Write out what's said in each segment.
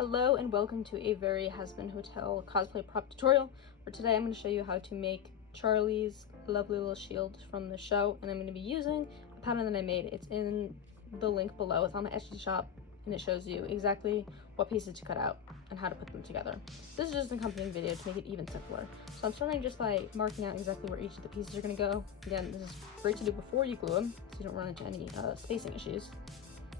Hello and welcome to a very Hazbin Hotel cosplay prop tutorial, where today I'm going to show you how to make Charlie's lovely little shield from the show, and I'm going to be using a pattern that I made. It's in the link below. It's on my Etsy shop, and it shows you exactly what pieces to cut out and how to put them together. This is just an accompanying video to make it even simpler. So I'm starting just by marking out exactly where each of the pieces are going to go. Again, this is great to do before you glue them, so you don't run into any spacing issues.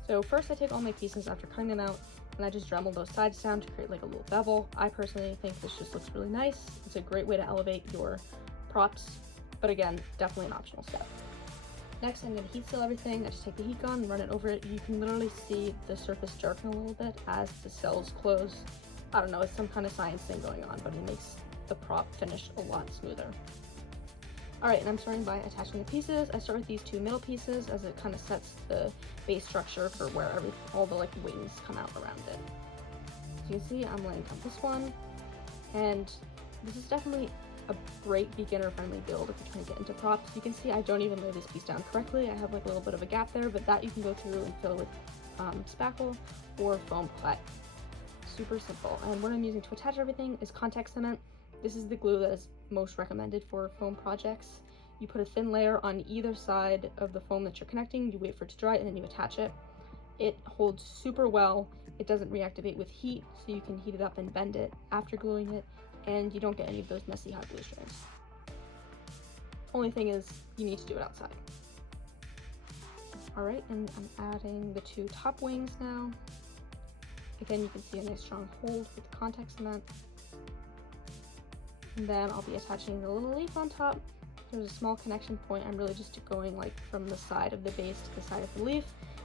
So first I take all my pieces after cutting them out, and I just Dremel those sides down to create like a little bevel. I personally think this just looks really nice. It's a great way to elevate your props, but again, definitely an optional step. Next, I'm going to heat seal everything. I just take the heat gun and run it over it. You can literally see the surface darken a little bit as the cells close. I don't know, it's some kind of science thing going on, but it makes the prop finish a lot smoother. Alright, and I'm starting by attaching the pieces. I start with these two middle pieces as it kind of sets the base structure for where all the like wings come out around it. So you can see I'm laying down this one, and this is definitely a great beginner friendly build if you're trying to get into props. You can see I don't even lay this piece down correctly. I have like a little bit of a gap there, but that you can go through and fill with spackle or foam cut. Super simple. And what I'm using to attach everything is contact cement. This is the glue that is most recommended for foam projects. You put a thin layer on either side of the foam that you're connecting, you wait for it to dry, and then you attach it. It holds super well. It doesn't reactivate with heat, so you can heat it up and bend it after gluing it, and you don't get any of those messy hot glue strings. Only thing is, you need to do it outside. Alright, and I'm adding the two top wings now. Again, you can see a nice strong hold with the contact cement. And then I'll be attaching the little leaf on top. There's a small connection point. I'm really just going like from the side of the base to the side of the leaf.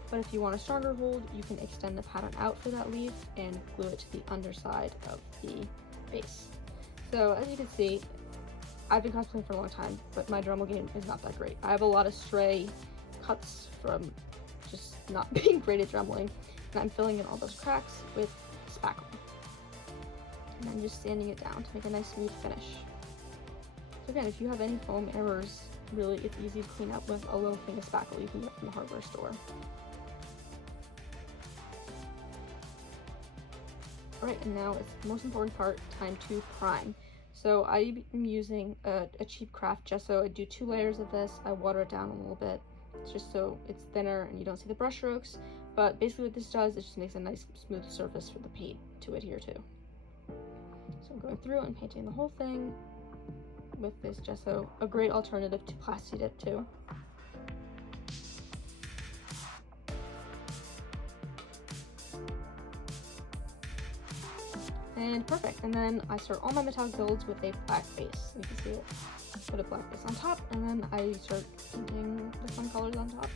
But if you want a stronger hold, you can extend the pattern out for that leaf and glue it to the underside of the base. So as you can see, I've been cosplaying for a long time, but my Dremel game is not that great. I have a lot of stray cuts from just not being great at Dremeling, and I'm filling in all those cracks with spackle. And I'm just sanding it down to make a nice smooth finish. So again, if you have any foam errors, really it's easy to clean up with a little thing of spackle you can get from the hardware store. Alright, and now it's the most important part, time to prime. So I am using a cheap craft gesso. I do 2 layers of this. I water it down a little bit, just so it's thinner and you don't see the brush strokes. But basically what this does, it just makes a nice smooth surface for the paint to adhere to. So I'm going through and painting the whole thing with this gesso, a great alternative to Plasti Dip too. And perfect. And then I start all my metallic builds with a black base. You can see it. Put a black base on top, and then I start painting the fun colors on top.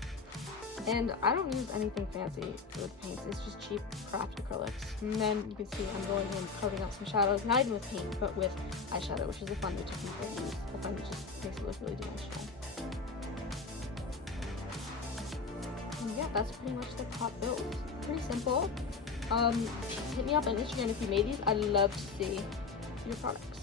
And I don't use anything fancy for the paints, it's just cheap craft acrylics. And then you can see I'm going in carving out some shadows, not even with paint, but with eyeshadow, which is a fun new technique I use. I find it just makes it look really dimensional. And yeah, that's pretty much the prop build. Pretty simple. Hit me up on Instagram if you made these. I'd love to see your products.